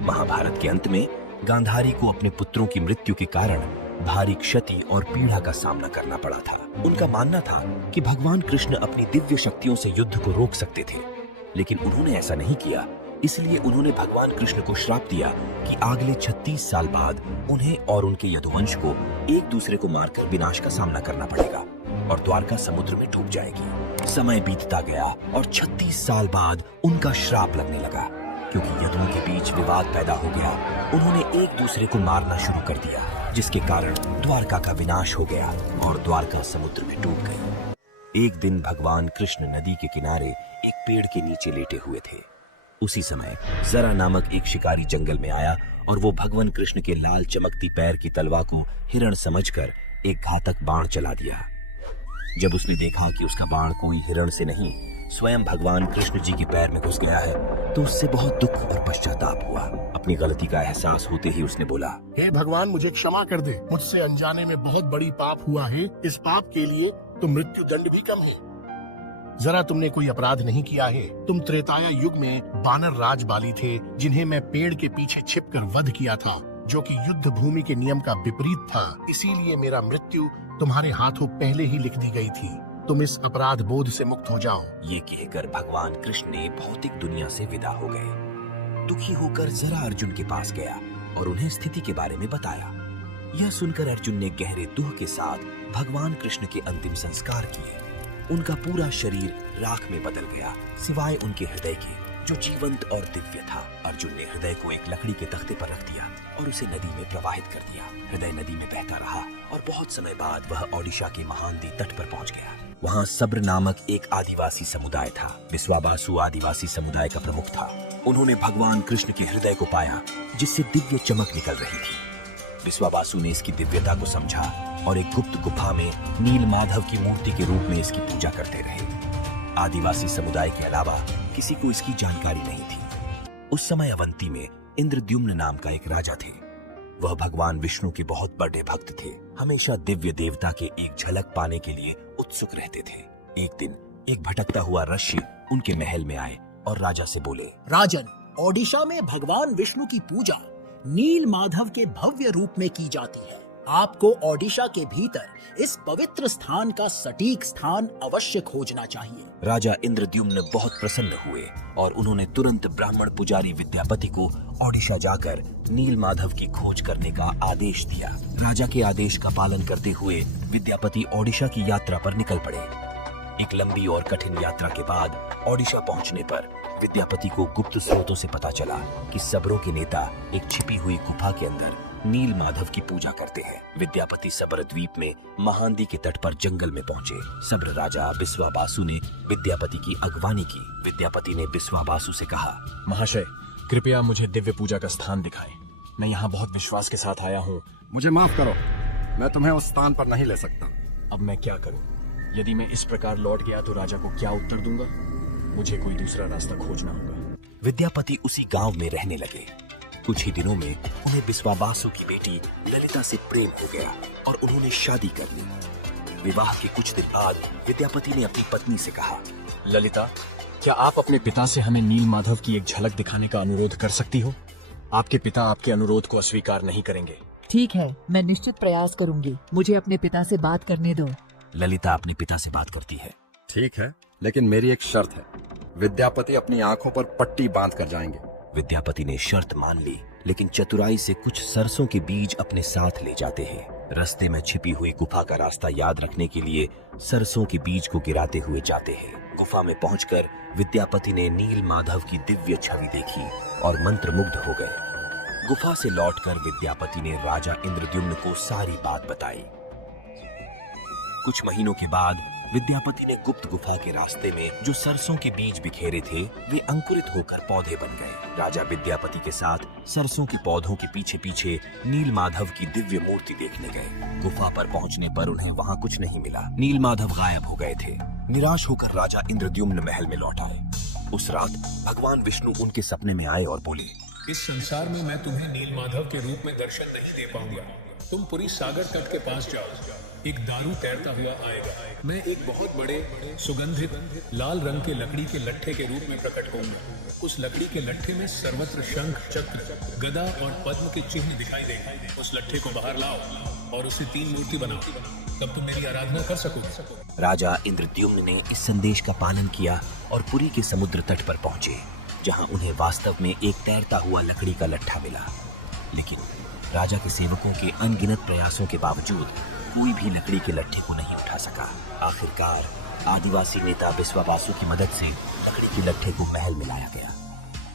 महाभारत के अंत में गांधारी को अपने पुत्रों की मृत्यु के कारण भारी क्षति और पीड़ा का सामना करना पड़ा था। उनका मानना था कि भगवान कृष्ण अपनी दिव्य शक्तियों से युद्ध को रोक सकते थे, लेकिन उन्होंने ऐसा नहीं किया। इसलिए उन्होंने भगवान कृष्ण को श्राप दिया कि अगले 36 साल बाद उन्हें और उनके यदुवंश को एक दूसरे को मारकर विनाश का सामना करना पड़ेगा और द्वारका समुद्र में डूब जाएगी। समय बीतता गया और 36 साल बाद उनका श्राप लगने लगा, क्योंकि यदुओं के बीच विवाद पैदा हो गया। उन्होंने एक दूसरे को मारना शुरू कर दिया, जिसके कारण द्वारका का विनाश हो गया और द्वारका समुद्र में डूब गई। एक दिन भगवान कृष्ण नदी के किनारे एक पेड़ के नीचे लेटे हुए थे। उसी समय जरा नामक एक शिकारी जंगल में आया और वो भगवान कृष्ण के लाल चमकती पैर की तलवार को हिरण समझकर एक घातक बाण चला दिया। जब उसने देखा कि उसका बाण कोई हिरण से नहीं, स्वयं भगवान कृष्ण जी के पैर में घुस गया है, तो उससे बहुत दुख और पश्चाताप हुआ। अपनी गलती का एहसास होते ही उसने बोला, हे भगवान, मुझे क्षमा कर दे। मुझसे अनजाने में बहुत बड़ी पाप हुआ है। इस पाप के लिए तो मृत्यु दंड भी कम है। जरा तुमने कोई अपराध नहीं किया है। तुम त्रेताया युग में बानर राज बाली थे, जिन्हें मैं पेड़ के पीछे छिपकर वध किया था, जो कि युद्ध भूमि के नियम का विपरीत था। इसीलिए मेरा मृत्यु तुम्हारे हाथों पहले ही लिख दी गई थी। तुम इस अपराध बोध से मुक्त हो जाओ। ये कहकर भगवान कृष्ण ने भौतिक दुनिया से विदा हो गए। दुखी होकर जरा अर्जुन के पास गया और उन्हें स्थिति के बारे में बताया। यह सुनकर अर्जुन ने गहरे दुख के साथ भगवान कृष्ण के अंतिम संस्कार किए। उनका पूरा शरीर राख में बदल गया, सिवाय उनके हृदय के, जो जीवंत और दिव्य था। अर्जुन ने हृदय को एक लकड़ी के तख्ते पर रख दिया और उसे नदी में प्रवाहित कर दिया। हृदय नदी में बहता रहा और बहुत समय बाद वह ओडिशा के महानदी तट पर पहुंच गया। वहाँ सब्र नामक एक आदिवासी समुदाय था। विश्वाबासु आदिवासी समुदाय का प्रमुख था। उन्होंने भगवान कृष्ण के हृदय को पाया, जिससे दिव्य चमक निकल रही थी। विश्वाबासु ने इसकी दिव्यता को समझा और एक गुप्त गुफा में नील माधव की मूर्ति के रूप में इसकी पूजा करते रहे। आदिवासी समुदाय के अलावा किसी को इसकी जानकारी नहीं थी। उस समय अवंती में इंद्रद्युम्न नाम का एक राजा थे। वह भगवान विष्णु के बहुत बड़े भक्त थे। हमेशा दिव्य देवता के एक झलक पाने के लिए उत्सुक रहते थे। एक दिन एक भटकता हुआ ऋषि उनके महल में आए और राजा से बोले, राजन, ओडिशा में भगवान विष्णु की पूजा नील माधव के भव्य रूप में की जाती है। आपको ओडिशा के भीतर इस पवित्र स्थान का सटीक स्थान अवश्य खोजना चाहिए। राजा इंद्रद्युम्न बहुत प्रसन्न हुए और उन्होंने तुरंत ब्राह्मण पुजारी विद्यापति को ओडिशा जाकर नील माधव की खोज करने का आदेश दिया। राजा के आदेश का पालन करते हुए विद्यापति ओडिशा की यात्रा पर निकल पड़े। एक लंबी और कठिन यात्रा के बाद ओडिशा पहुंचने पर विद्यापति को गुप्त स्रोतों से पता चला कि सब्रों के नेता एक छिपी हुई गुफा के अंदर नील माधव की पूजा करते हैं। विद्यापति सब्र द्वीप में महानदी के तट पर जंगल में पहुंचे। सब्र राजा विश्वाबासु ने विद्यापति की अगवानी की। विद्यापति ने विश्वाबासु से कहा, महाशय, कृपया मुझे दिव्य पूजा का स्थान दिखाएं। मैं यहाँ बहुत विश्वास के साथ आया हूँ। मुझे माफ करो, मैं तुम्हें उस स्थान पर नहीं ले सकता। अब मैं क्या करूँ? यदि मैं इस प्रकार लौट गया तो राजा को क्या उत्तर दूंगा? मुझे कोई दूसरा रास्ता खोजना होगा। विद्यापति उसी गांव में रहने लगे। कुछ ही दिनों में उन्हें विश्वाबासु की बेटी ललिता से प्रेम हो गया और उन्होंने शादी कर ली। विवाह के कुछ दिन बाद विद्यापति ने अपनी पत्नी से कहा, ललिता, क्या आप अपने पिता से हमें नील माधव की एक झलक दिखाने का अनुरोध कर सकती हो? आपके पिता आपके अनुरोध को अस्वीकार नहीं करेंगे। ठीक है, मैं निश्चित प्रयास करूंगी। मुझे अपने पिता से बात करने दो। ललिता अपने पिता से बात करती है। ठीक है, लेकिन मेरी एक शर्त है। विद्यापति अपनी आंखों पर पट्टी बांध कर जाएंगे। विद्यापति ने शर्त मान ली, लेकिन चतुराई से कुछ सरसों के बीज अपने साथ ले जाते हैं। रास्ते में छिपी हुई गुफा का रास्ता याद रखने के लिए सरसों के बीज को गिराते हुए जाते हैं। गुफा में पहुंचकर विद्यापति ने नील माधव की दिव्य छवि देखी और मंत्रमुग्ध हो गए। गुफा से लौटकर विद्यापति ने राजा इंद्रद्युम्न को सारी बात बताई। कुछ महीनों के बाद विद्यापति ने गुप्त गुफा के रास्ते में जो सरसों के बीज बिखेरे थे, वे अंकुरित होकर पौधे बन गए। राजा विद्यापति के साथ सरसों के पौधों के पीछे पीछे नील माधव की दिव्य मूर्ति देखने गए। गुफा पर पहुंचने पर उन्हें वहां कुछ नहीं मिला। नील माधव गायब हो गए थे। निराश होकर राजा इंद्रद्युम्न महल में लौट आए। उस रात भगवान विष्णु उनके सपने में आए और बोले, इस संसार में मैं तुम्हें नील माधव के रूप में दर्शन नहीं दे पाऊंगा। तुम पुरी सागर तट के पास जाओ। एक दारू तैरता हुआ आएगा। मैं एक बहुत बड़े सुगंधित लाल रंग के लकड़ी के लट्ठे के रूप में प्रकट होऊंगा। उस लकड़ी के लट्ठे में सर्वत्र शंख, चक्र, गदा और पद्म के चिन्ह दिखाई देंगे। उस लट्ठे को बाहर लाओ और उसे 3 मूर्ति बनाओ, तब तुम मेरी आराधना कर सकोगे। राजा इंद्रद्युम्न ने इस संदेश का पालन किया और पुरी के समुद्र तट पर पहुंचे, जहां उन्हें वास्तव में एक तैरता हुआ लकड़ी का लट्ठा मिला। लेकिन राजा के सेवकों के अनगिनत प्रयासों के बावजूद कोई भी लकड़ी के लट्ठे को नहीं उठा सका। आखिरकार आदिवासी नेता बिस्वाबासु की मदद से लकड़ी के लट्ठे को महल में लाया गया,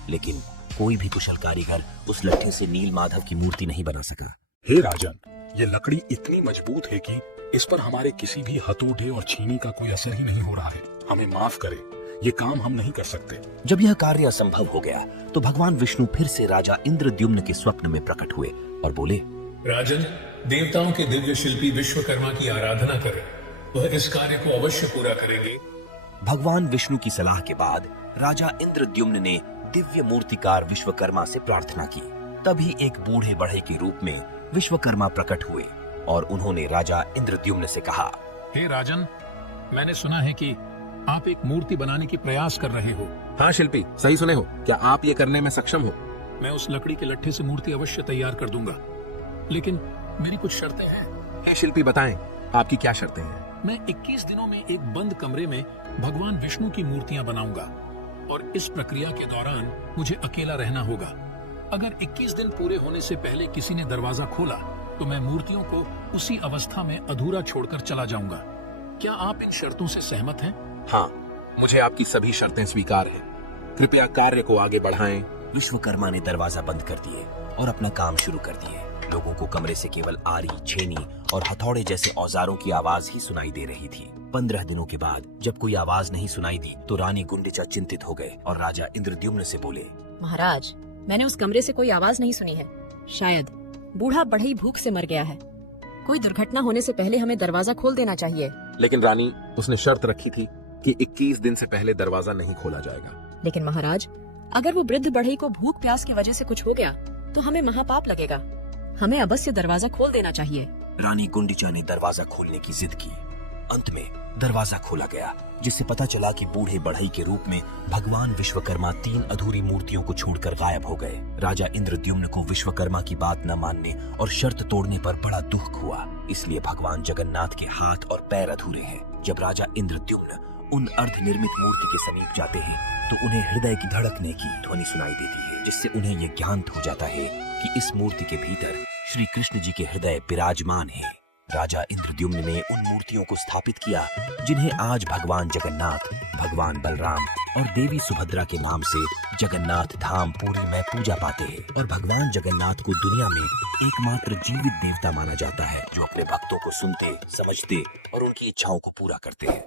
लेकिन कोई भी कुशल कारीगर उस लट्ठे से नील माधव की मूर्ति नहीं बना सका। हे राजन, ये लकड़ी इतनी मजबूत है कि इस पर हमारे किसी भी हथौड़े और छीनी का कोई असर ही नहीं हो रहा है। हमें माफ करें, ये काम हम नहीं कर सकते। जब यह कार्य असंभव हो गया तो भगवान विष्णु फिर से राजा इंद्रद्युम्न के स्वप्न में प्रकट हुए और बोले, राजन, देवताओं के दिव्य शिल्पी विश्वकर्मा की आराधना करें, वह इस कार्य को अवश्य पूरा करेंगे। भगवान विष्णु की सलाह के बाद राजा इंद्रद्युम्न ने दिव्य मूर्तिकार विश्वकर्मा से प्रार्थना की। तभी एक बूढ़े बढ़े के रूप में विश्वकर्मा प्रकट हुए और उन्होंने राजा इंद्रद्युम्न से कहा, हे राजन, मैंने सुना है कि आप एक मूर्ति बनाने की प्रयास कर रहे हो। हाँ शिल्पी, सही सुने हो। क्या आप ये करने में सक्षम हो? मैं उस लकड़ी के लट्ठे से मूर्ति अवश्य तैयार कर दूंगा, लेकिन मेरी कुछ शर्तें हैं। हे शिल्पी, बताएं आपकी क्या शर्तें हैं? मैं 21 दिनों में एक बंद कमरे में भगवान विष्णु की मूर्तियां बनाऊंगा और इस प्रक्रिया के दौरान मुझे अकेला रहना होगा। अगर 21 दिन पूरे होने से पहले किसी ने दरवाजा खोला तो मैं मूर्तियों को उसी अवस्था में अधूरा छोड़कर चला जाऊंगा। क्या आप इन शर्तों से सहमत हैं? हाँ, मुझे आपकी सभी शर्तें स्वीकार हैं। कृपया कार्य को आगे बढ़ाएं। विश्वकर्मा ने दरवाजा बंद कर दिए और अपना काम शुरू कर दिए। लोगों को कमरे से केवल आरी, छेनी और हथौड़े जैसे औजारों की आवाज ही सुनाई दे रही थी। 15 दिनों के बाद जब कोई आवाज नहीं सुनाई दी तो रानी गुंडिचा चिंतित हो गए और राजा इंद्रद्युम्न से बोले, महाराज, मैंने उस कमरे से कोई आवाज नहीं सुनी है। शायद बूढ़ा बढ़ई भूख से मर गया है। कोई दुर्घटना होने से पहले हमें दरवाजा खोल देना चाहिए। लेकिन रानी, उसने शर्त रखी थी कि 21 दिन से पहले दरवाजा नहीं खोला जाएगा। लेकिन महाराज, अगर वो वृद्ध बढ़ई को भूख प्यास की वजह से कुछ हो गया तो हमें महापाप लगेगा। हमें अवश्य दरवाजा खोल देना चाहिए। रानी गुंडिचा ने दरवाजा खोलने की जिद की। अंत में दरवाजा खोला गया, जिससे पता चला कि बूढ़े बढ़ई के रूप में भगवान विश्वकर्मा 3 अधूरी मूर्तियों को छोड़कर गायब हो गए। राजा इंद्रद्युम्न को विश्वकर्मा की बात न मानने और शर्त तोड़ने पर बड़ा दुख हुआ, इसलिए भगवान जगन्नाथ के हाथ और पैर अधूरे हैं। जब राजा इंद्रद्युम्न उन अर्धनिर्मित मूर्ति के समीप जाते हैं तो उन्हें हृदय की धड़कने की ध्वनि सुनाई देती है, जिससे उन्हें यह ज्ञात हो जाता है कि इस मूर्ति के भीतर श्री कृष्ण जी के हृदय विराजमान है। राजा इंद्रद्युम्न ने उन मूर्तियों को स्थापित किया जिन्हें आज भगवान जगन्नाथ, भगवान बलराम और देवी सुभद्रा के नाम से जगन्नाथ धाम पुरी में पूजा पाते हैं। और भगवान जगन्नाथ को दुनिया में एकमात्र जीवित देवता माना जाता है, जो अपने भक्तों को सुनते, समझते और उनकी इच्छाओं को पूरा करते हैं।